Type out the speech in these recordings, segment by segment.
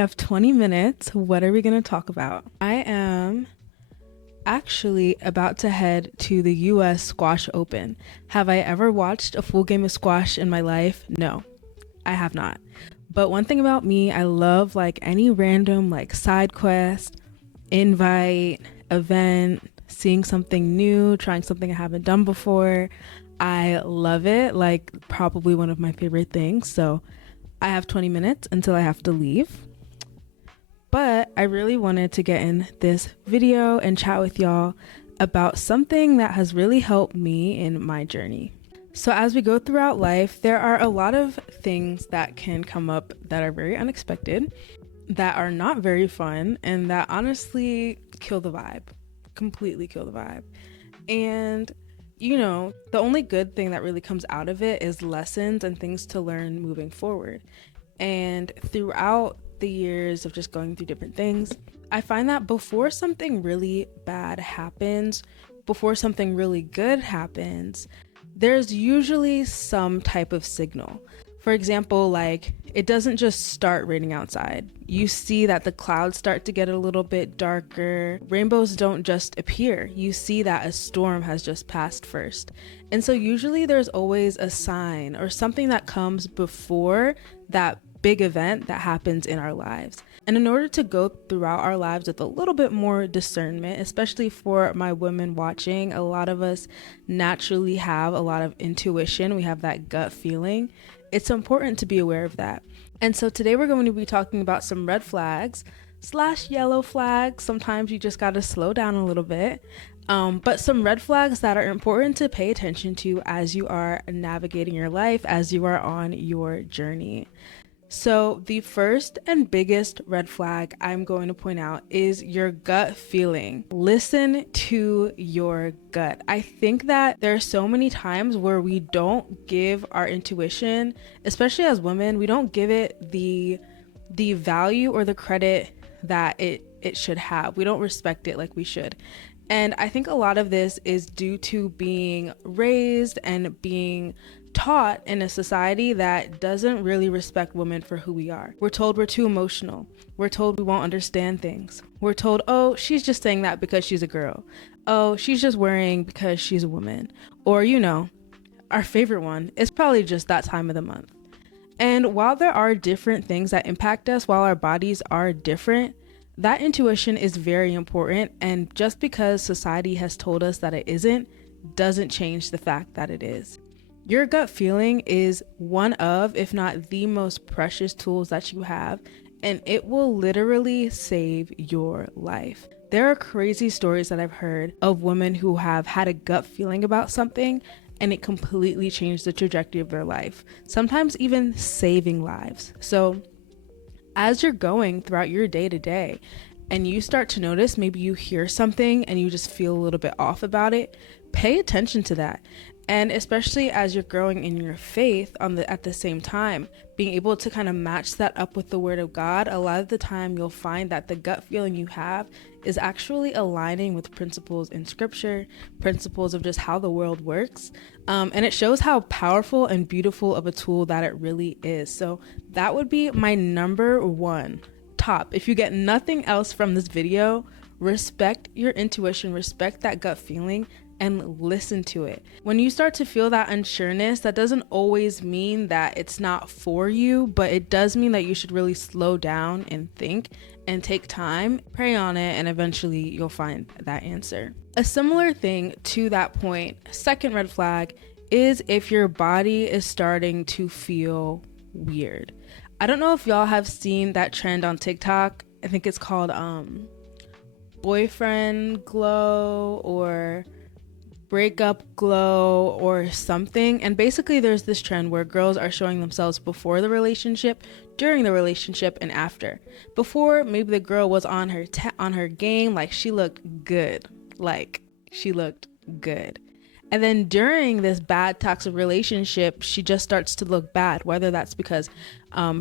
have 20 minutes. What are we going to talk about? I am actually about to head to the US Squash Open. Have I ever watched a full game of squash in my life? No, I have not. But one thing about me, I love like any random like side quest, invite, event, seeing something new, trying something I haven't done before. I love it, like probably one of my favorite things. So I have 20 minutes until I have to leave. But I really wanted to get in this video and chat with y'all about something that has really helped me in my journey. So as we go throughout life, there are a lot of things that can come up that are very unexpected, that are not very fun, and that honestly kill the vibe, completely kill the vibe. And you know, the only good thing that really comes out of it is lessons and things to learn moving forward. And throughout the years of just going through different things, I find that before something really bad happens, before something really good happens, there's usually some type of signal. For example, like it doesn't just start raining outside. You see that the clouds start to get a little bit darker. Rainbows don't just appear. You see that a storm has just passed first. And so usually there's always a sign or something that comes before that big event that happens in our lives. And in order to go throughout our lives with a little bit more discernment, especially for my women watching, a lot of us naturally have a lot of intuition. We have that gut feeling. It's important to be aware of that. And so today we're going to be talking about some red flags / yellow flags. Sometimes you just got to slow down a little bit. But some red flags that are important to pay attention to as you are navigating your life, as you are on your journey. So the first and biggest red flag I'm going to point out is your gut feeling. Listen to your gut. I think that there are so many times where we don't give our intuition, especially as women, we don't give it the value or the credit that it should have. We don't respect it like we should. And I think a lot of this is due to being raised and being taught in a society that doesn't really respect women for who we are. We're told we're too emotional. We're told we won't understand things. We're told, oh, she's just saying that because she's a girl. Oh, she's just worrying because she's a woman. Or, you know, our favorite one is probably just that time of the month. And while there are different things that impact us, while our bodies are different, that intuition is very important. And just because society has told us that it isn't, doesn't change the fact that it is. Your gut feeling is one of, if not the most precious tools that you have, and it will literally save your life. There are crazy stories that I've heard of women who have had a gut feeling about something and it completely changed the trajectory of their life, sometimes even saving lives. So as you're going throughout your day to day and you start to notice, maybe you hear something and you just feel a little bit off about it, pay attention to that. And especially as you're growing in your faith at the same time, being able to kind of match that up with the word of God, a lot of the time you'll find that the gut feeling you have is actually aligning with principles in scripture, principles of just how the world works. And it shows how powerful and beautiful of a tool that it really is. So that would be my number one top. If you get nothing else from this video, respect your intuition, respect that gut feeling, and listen to it. When you start to feel that unsureness, that doesn't always mean that it's not for you, but it does mean that you should really slow down and think and take time, pray on it, and eventually you'll find that answer. A similar thing to that point, second red flag, is if your body is starting to feel weird. I don't know if y'all have seen that trend on TikTok. I think it's called boyfriend glow or breakup glow or something. And basically there's this trend where girls are showing themselves before the relationship, during the relationship, and after. Before, maybe the girl was on her game, like she looked good. And then during this bad toxic relationship, she just starts to look bad, whether that's because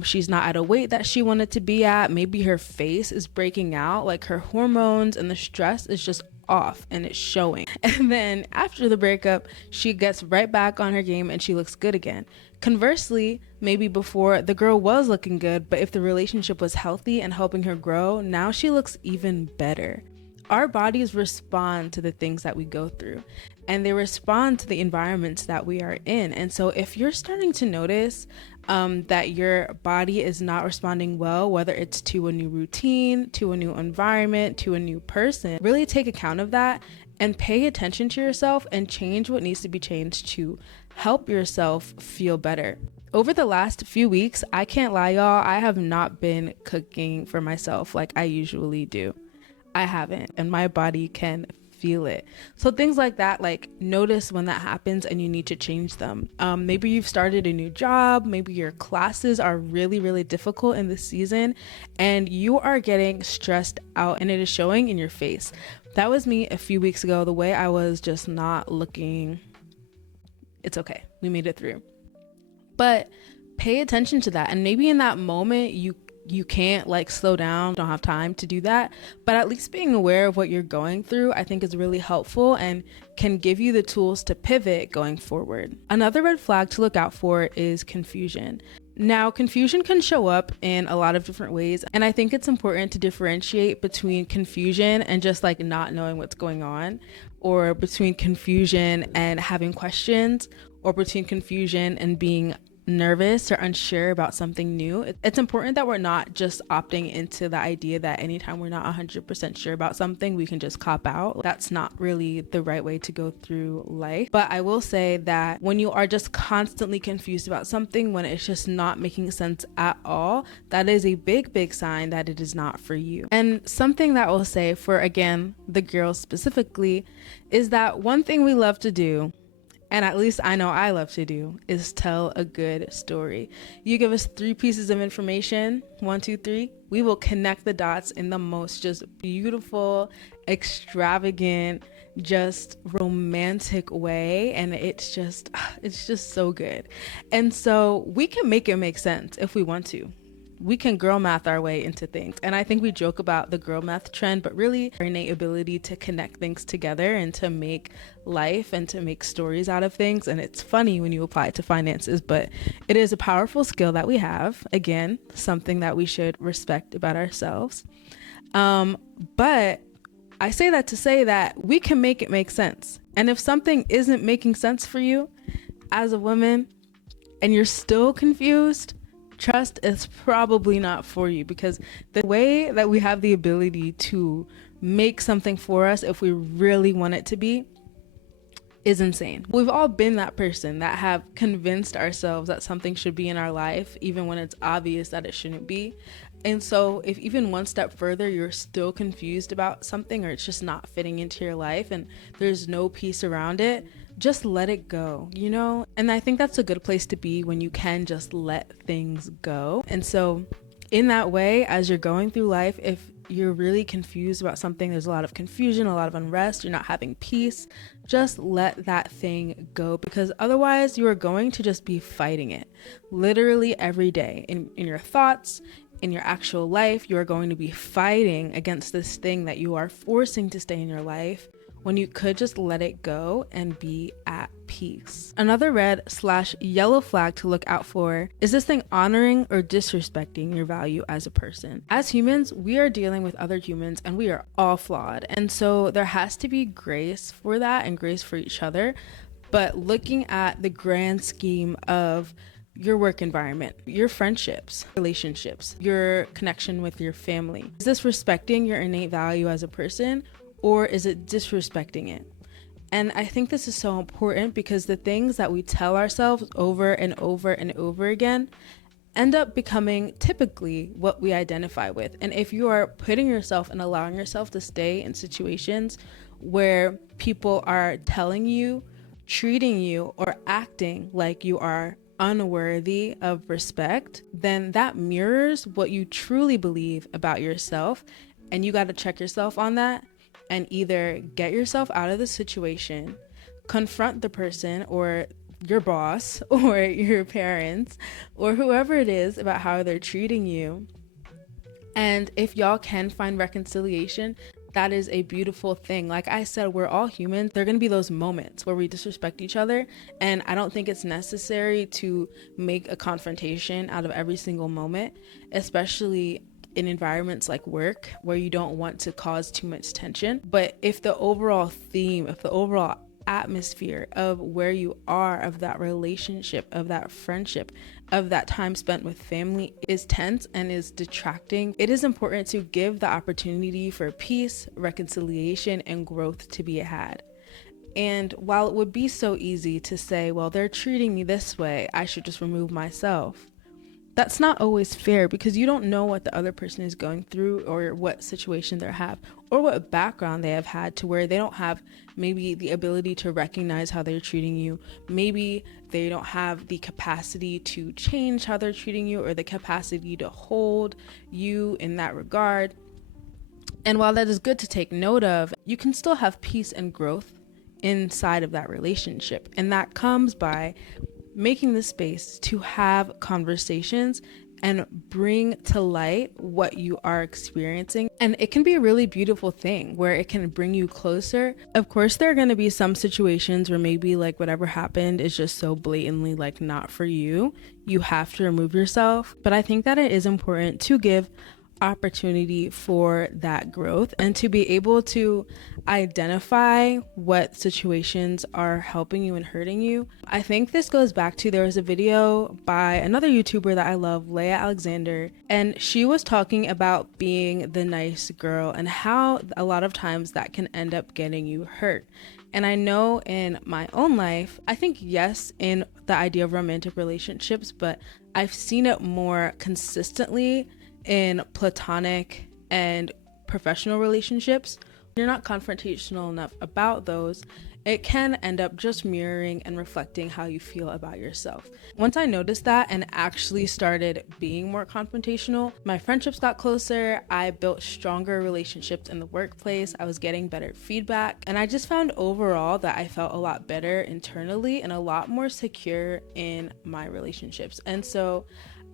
she's not at a weight that she wanted to be at. Maybe her face is breaking out, like her hormones and the stress is just off and it's showing. And then after the breakup, she gets right back on her game and she looks good again. Conversely, maybe before the girl was looking good, but if the relationship was healthy and helping her grow, now she looks even better. Our bodies respond to the things that we go through, and they respond to the environments that we are in. And so if you're starting to notice that your body is not responding well, whether it's to a new routine, to a new environment, to a new person, really take account of that and pay attention to yourself and change what needs to be changed to help yourself feel better. Over the last few weeks, I can't lie, y'all, I have not been cooking for myself like I usually do. I haven't, and my body can feel it. So things like that, like notice when that happens and you need to change them. Maybe you've started a new job, maybe your classes are really, really difficult in this season and you are getting stressed out and it is showing in your face. That was me a few weeks ago. The way I was just not looking, it's okay. We made it through. But pay attention to that. And maybe in that moment you can't like slow down, don't have time to do that, but at least being aware of what you're going through I think is really helpful and can give you the tools to pivot going forward. Another red flag to look out for is confusion. Now, confusion can show up in a lot of different ways, and I think it's important to differentiate between confusion and just like not knowing what's going on, or between confusion and having questions, or between confusion and being nervous or unsure about something new. It's important that we're not just opting into the idea that anytime we're not 100% sure about something, we can just cop out. That's not really the right way to go through life. But I will say that when you are just constantly confused about something, when it's just not making sense at all, that is a big, big sign that it is not for you. And something that we'll say for, again, the girls specifically, is that one thing we love to do, and at least I know I love to do, is tell a good story. You give us 3 pieces of information, 1, 2, 3, we will connect the dots in the most just beautiful, extravagant, just romantic way. And it's just so good. And so we can make it make sense if we want to. We can girl math our way into things. And I think we joke about the girl math trend, but really our innate ability to connect things together and to make life and to make stories out of things. And it's funny when you apply it to finances, but it is a powerful skill that we have. Again, something that we should respect about ourselves. But I say that to say that we can make it make sense. And if something isn't making sense for you as a woman and you're still confused, trust is probably not for you, because the way that we have the ability to make something for us if we really want it to be is insane. We've all been that person that have convinced ourselves that something should be in our life even when it's obvious that it shouldn't be. And so if even one step further you're still confused about something, or it's just not fitting into your life and there's no peace around it, just let it go, you know? And I think that's a good place to be, when you can just let things go. And so in that way, as you're going through life, if you're really confused about something, there's a lot of confusion, a lot of unrest, you're not having peace, just let that thing go, because otherwise you are going to just be fighting it literally every day in your thoughts. In your actual life, you are going to be fighting against this thing that you are forcing to stay in your life, when you could just let it go and be at peace. Another red/yellow flag to look out for is this thing honoring or disrespecting your value as a person. As humans, we are dealing with other humans and we are all flawed. And so there has to be grace for that and grace for each other. But looking at the grand scheme of your work environment, your friendships, relationships, your connection with your family, is this respecting your innate value as a person, or is it disrespecting it? And I think this is so important, because the things that we tell ourselves over and over and over again end up becoming typically what we identify with. And if you are putting yourself and allowing yourself to stay in situations where people are telling you, treating you, or acting like you are unworthy of respect, then that mirrors what you truly believe about yourself. And you got to check yourself on that and either get yourself out of the situation, confront the person or your boss or your parents or whoever it is about how they're treating you. And if y'all can find reconciliation, that is a beautiful thing. Like I said, we're all human. There are going to be those moments where we disrespect each other, and I don't think it's necessary to make a confrontation out of every single moment, especially in environments like work where you don't want to cause too much tension. But if the overall theme, if the overall atmosphere of where you are, of that relationship, of that friendship, of that time spent with family is tense and is detracting, it is important to give the opportunity for peace, reconciliation, and growth to be had. And while it would be so easy to say, well, they're treating me this way, I should just remove myself, that's not always fair, because you don't know what the other person is going through, or what situation they have, or what background they have had to where they don't have maybe the ability to recognize how they're treating you. Maybe they don't have the capacity to change how they're treating you, or the capacity to hold you in that regard. And while that is good to take note of, you can still have peace and growth inside of that relationship. And that comes by making the space to have conversations and bring to light what you are experiencing. And it can be a really beautiful thing where it can bring you closer. Of course, there are going to be some situations where maybe like whatever happened is just so blatantly like not for you. You have to remove yourself. But I think that it is important to give opportunity for that growth and to be able to identify what situations are helping you and hurting you. I think this goes back to, there was a video by another YouTuber that I love, Leah Alexander, and she was talking about being the nice girl and how a lot of times that can end up getting you hurt. And I know in my own life, I think yes, in the idea of romantic relationships, but I've seen it more consistently in platonic and professional relationships. You're not confrontational enough about those, it can end up just mirroring and reflecting how you feel about yourself. Once I noticed that and actually started being more confrontational, my friendships got closer, I built stronger relationships in the workplace, I was getting better feedback, and I just found overall that I felt a lot better internally and a lot more secure in my relationships. And so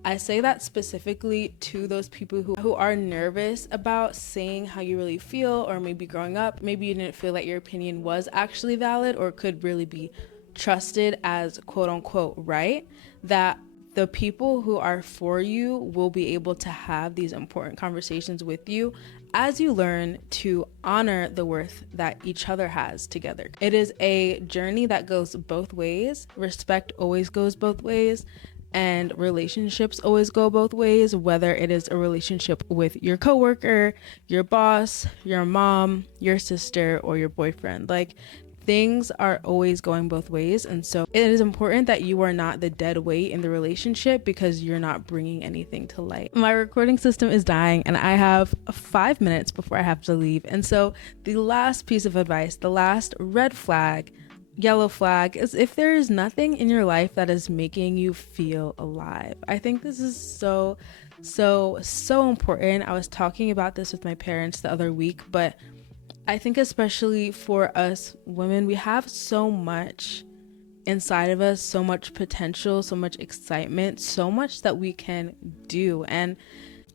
I say that specifically to those people who are nervous about saying how you really feel, or maybe growing up, maybe you didn't feel that your opinion was actually valid or could really be trusted as quote unquote right, that the people who are for you will be able to have these important conversations with you as you learn to honor the worth that each other has together. It is a journey that goes both ways. Respect always goes both ways. And relationships always go both ways, whether it is a relationship with your coworker, your boss, your mom, your sister, or your boyfriend. Like, things are always going both ways. And so it is important that you are not the dead weight in the relationship because you're not bringing anything to light. My recording system is dying and I have 5 minutes before I have to leave. And so the last piece of advice, the last red flag, yellow flag, is if there is nothing in your life that is making you feel alive. I think this is so important. I was talking about this with my parents the other week, but I think especially for us women, we have so much inside of us, so much potential, so much excitement, so much that we can do. And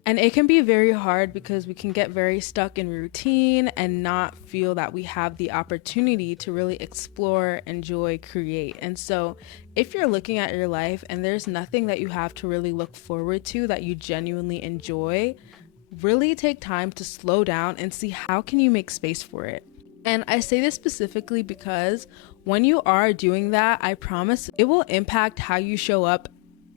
it can be very hard because we can get very stuck in routine and not feel that we have the opportunity to really explore, enjoy, create. And so if you're looking at your life and there's nothing that you have to really look forward to that you genuinely enjoy, really take time to slow down and see how can you make space for it. And I say this specifically because when you are doing that, I promise it will impact how you show up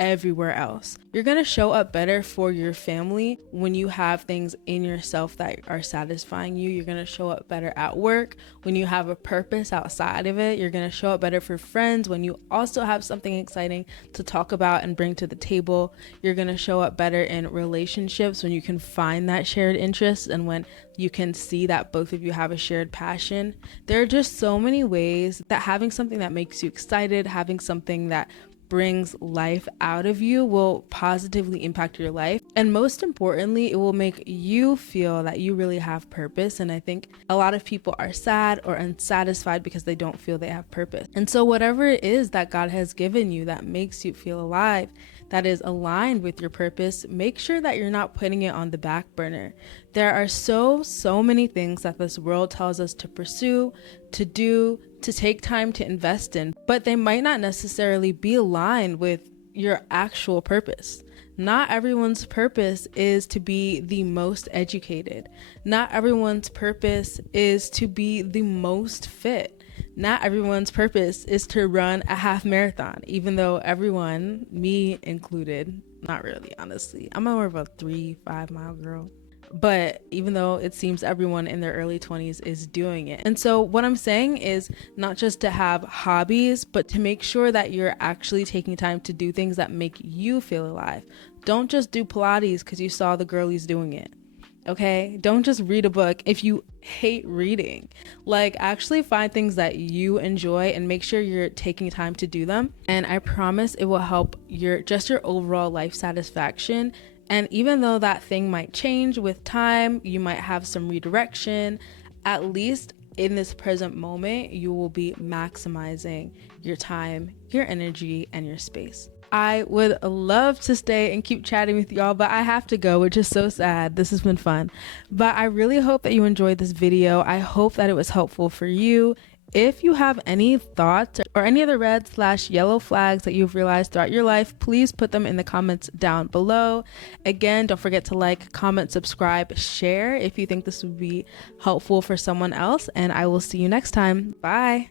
everywhere else. You're gonna show up better for your family when you have things in yourself that are satisfying you. You're gonna show up better at work when you have a purpose outside of it. You're gonna show up better for friends when you also have something exciting to talk about and bring to the table. You're gonna show up better in relationships when you can find that shared interest and when you can see that both of you have a shared passion. There are just so many ways that having something that makes you excited, having something that brings life out of you will positively impact your life. And most importantly, it will make you feel that you really have purpose. And I think a lot of people are sad or unsatisfied because they don't feel they have purpose. And so whatever it is that God has given you that makes you feel alive, that is aligned with your purpose, make sure that you're not putting it on the back burner. There are so many things that this world tells us to pursue, to do, to take time to invest in, but they might not necessarily be aligned with your actual purpose. Not everyone's purpose is to be the most educated. Not everyone's purpose is to be the most fit. Not everyone's purpose is to run a half marathon, even though everyone, me included, not really, honestly. I'm more of a 3-5 mile girl. But even though it seems everyone in their early 20s is doing it. And so what I'm saying is not just to have hobbies, but to make sure that you're actually taking time to do things that make you feel alive. Don't just do Pilates because you saw the girlies doing it. Okay? Don't just read a book if you hate reading. Like, actually find things that you enjoy and make sure you're taking time to do them. And I promise it will help your overall life satisfaction. And even though that thing might change with time, you might have some redirection, at least in this present moment, you will be maximizing your time, your energy, and your space. I would love to stay and keep chatting with y'all, but I have to go, which is so sad. This has been fun. But I really hope that you enjoyed this video. I hope that it was helpful for you. If you have any thoughts or any other red/yellow flags that you've realized throughout your life, please put them in the comments down below. Again, don't forget to like, comment, subscribe, share if you think this would be helpful for someone else, and I will see you next time. Bye.